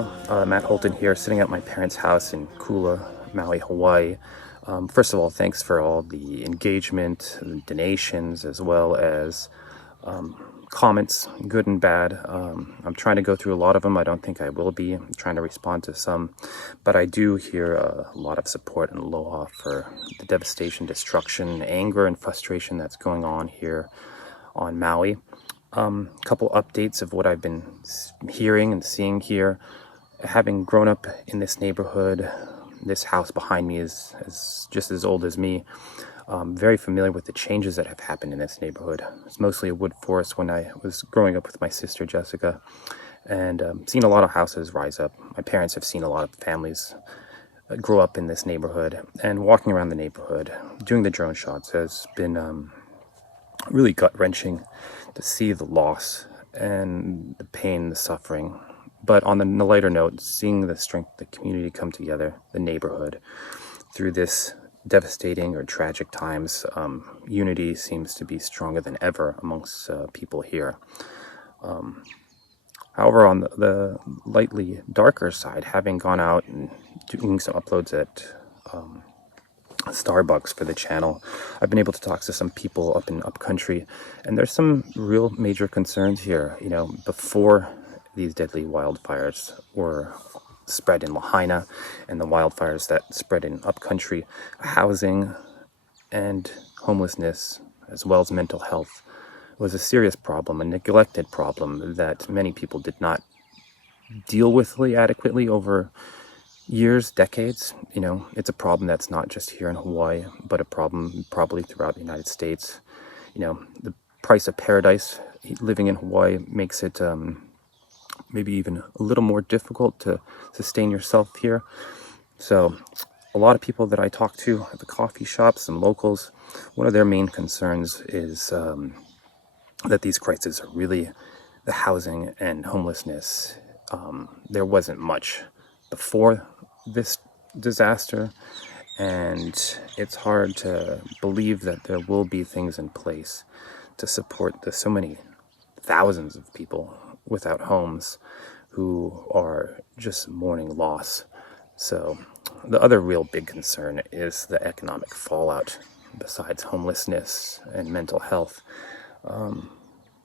Aloha, Matt Holton here, sitting at my parents' house in Kula, Maui, Hawaii. First of all, thanks for all the engagement, and donations, as well as comments, good and bad. I'm trying to go through a lot of them. I don't think I will be. I'm trying to respond to some, but I do hear a lot of support and aloha for the devastation, destruction, anger, and frustration that's going on here on Maui. Couple updates of what I've been hearing and seeing here. Having grown up in this neighborhood, this house behind me is just as old as me. Very familiar with the changes that have happened in this neighborhood. It's mostly a wood forest when I was growing up with my sister Jessica, and seen a lot of houses rise up. My parents have seen a lot of families grow up in this neighborhood, and walking around the neighborhood, doing the drone shots has been really gut-wrenching to see the loss and the pain, the suffering. But on the lighter note, seeing the strength of the community come together, the neighborhood, through this devastating or tragic times, unity seems to be stronger than ever amongst people here. However, on the lightly darker side, having gone out and doing some uploads at Starbucks for the channel, I've been able to talk to some people up in upcountry, and there's some real major concerns here. You know, before these deadly wildfires were spread in Lahaina and the wildfires that spread in upcountry, housing and homelessness, as well as mental health, was a serious problem, a neglected problem that many people did not deal with adequately over years, decades. You know, it's a problem that's not just here in Hawaii, but a problem probably throughout the United States. You know, the price of paradise living in Hawaii makes it maybe even a little more difficult to sustain yourself here. So a lot of people that I talk to at the coffee shops and locals, one of their main concerns is that these crises are really the housing and homelessness. There wasn't much before this disaster, and it's hard to believe that there will be things in place to support so many thousands of people without homes who are just mourning loss. So the other real big concern is the economic fallout besides homelessness and mental health.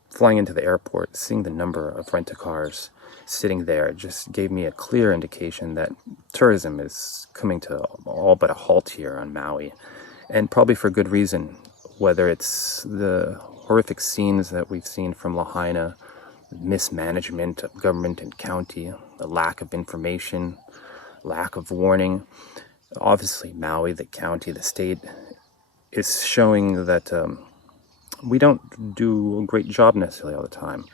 Flying into the airport, seeing the number of rent-a-cars sitting there just gave me a clear indication that tourism is coming to all but a halt here on Maui, and probably for good reason. Whether it's the horrific scenes that we've seen from Lahaina, mismanagement of government and county, the lack of information, lack of warning. Obviously, Maui, the county, the state, is showing that we don't do a great job necessarily all the time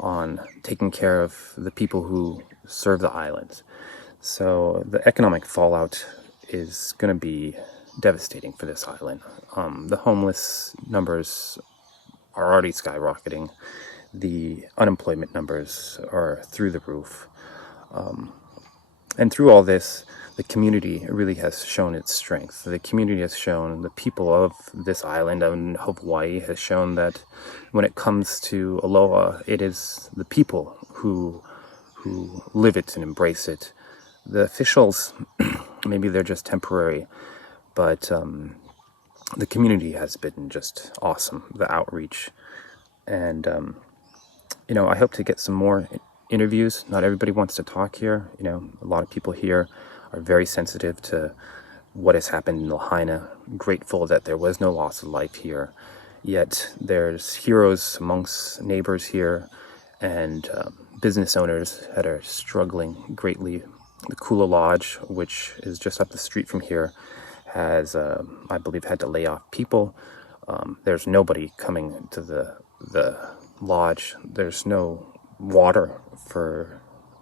on taking care of the people who serve the islands. So the economic fallout is going to be devastating for this island. The homeless numbers are already skyrocketing. The unemployment numbers are through the roof. And through all this, the community really has shown its strength. The community has shown, the people of this island of Hawaii has shown that when it comes to aloha, it is the people who live it and embrace it. The officials, maybe they're just temporary, but the community has been just awesome, the outreach. And, you know, I hope to get some more interviews. Not everybody wants to talk here. You know, a lot of people here are very sensitive to what has happened in Lahaina, grateful that there was no loss of life here. Yet there's heroes amongst neighbors here, and business owners that are struggling greatly. The Kula Lodge, which is just up the street from here, has, I believe, had to lay off people. There's nobody coming to the lodge. There's no water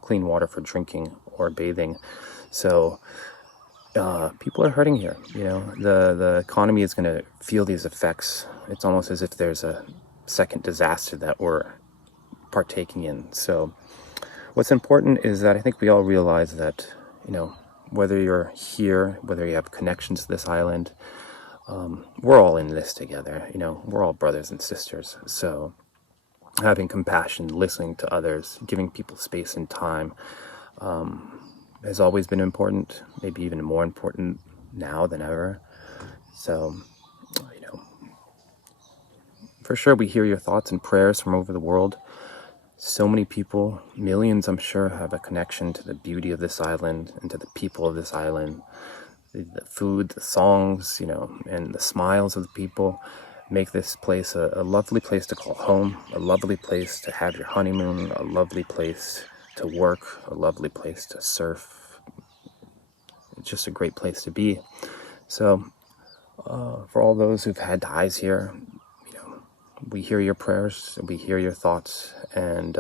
clean water for drinking or bathing. So people are hurting here. You know, the economy is going to feel these effects. It's almost as if there's a second disaster that we're partaking in. So what's important is that I think we all realize that, you know, whether you're here, whether you have connections to this island, we're all in this together. You know, we're all brothers and sisters. So having compassion, listening to others, giving people space and time, has always been important, maybe even more important now than ever. So, you know, for sure we hear your thoughts and prayers from over the world. So many people, millions I'm sure, have a connection to the beauty of this island and to the people of this island. The food, the songs, and the smiles of the people make this place a lovely place to call home, a lovely place to have your honeymoon, a lovely place to work, a lovely place to surf. It's just a great place to be. So for all those who've had ties here, we hear your prayers, we hear your thoughts, and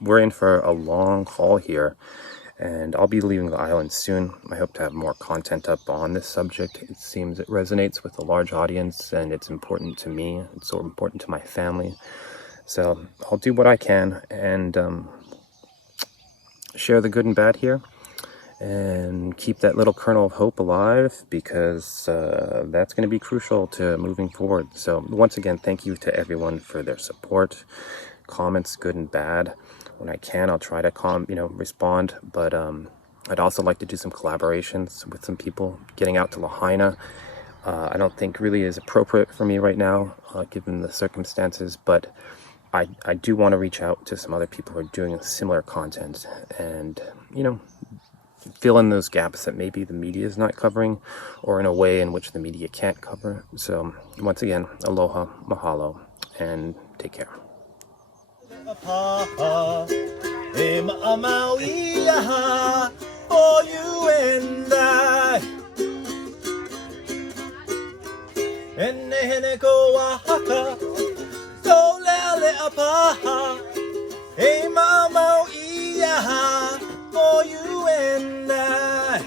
we're in for a long haul here. And I'll be leaving the island soon. I hope to have more content up on this subject. It seems it resonates with a large audience, and it's important to me. It's so important to my family. So I'll do what I can and share the good and bad here, and keep that little kernel of hope alive, because that's going to be crucial to moving forward. So once again, thank you to everyone for their support, comments, good and bad. When I can, I'll try to respond, but I'd also like to do some collaborations with some people. Getting out to Lahaina, I don't think really is appropriate for me right now, given the circumstances, but I do want to reach out to some other people who are doing similar content and, fill in those gaps that maybe the media is not covering, or in a way in which the media can't cover. So once again, aloha, mahalo, and take care. Maui, for you and I. And the go Oaxaca, so lele apa. Hey, Maui, for you and I.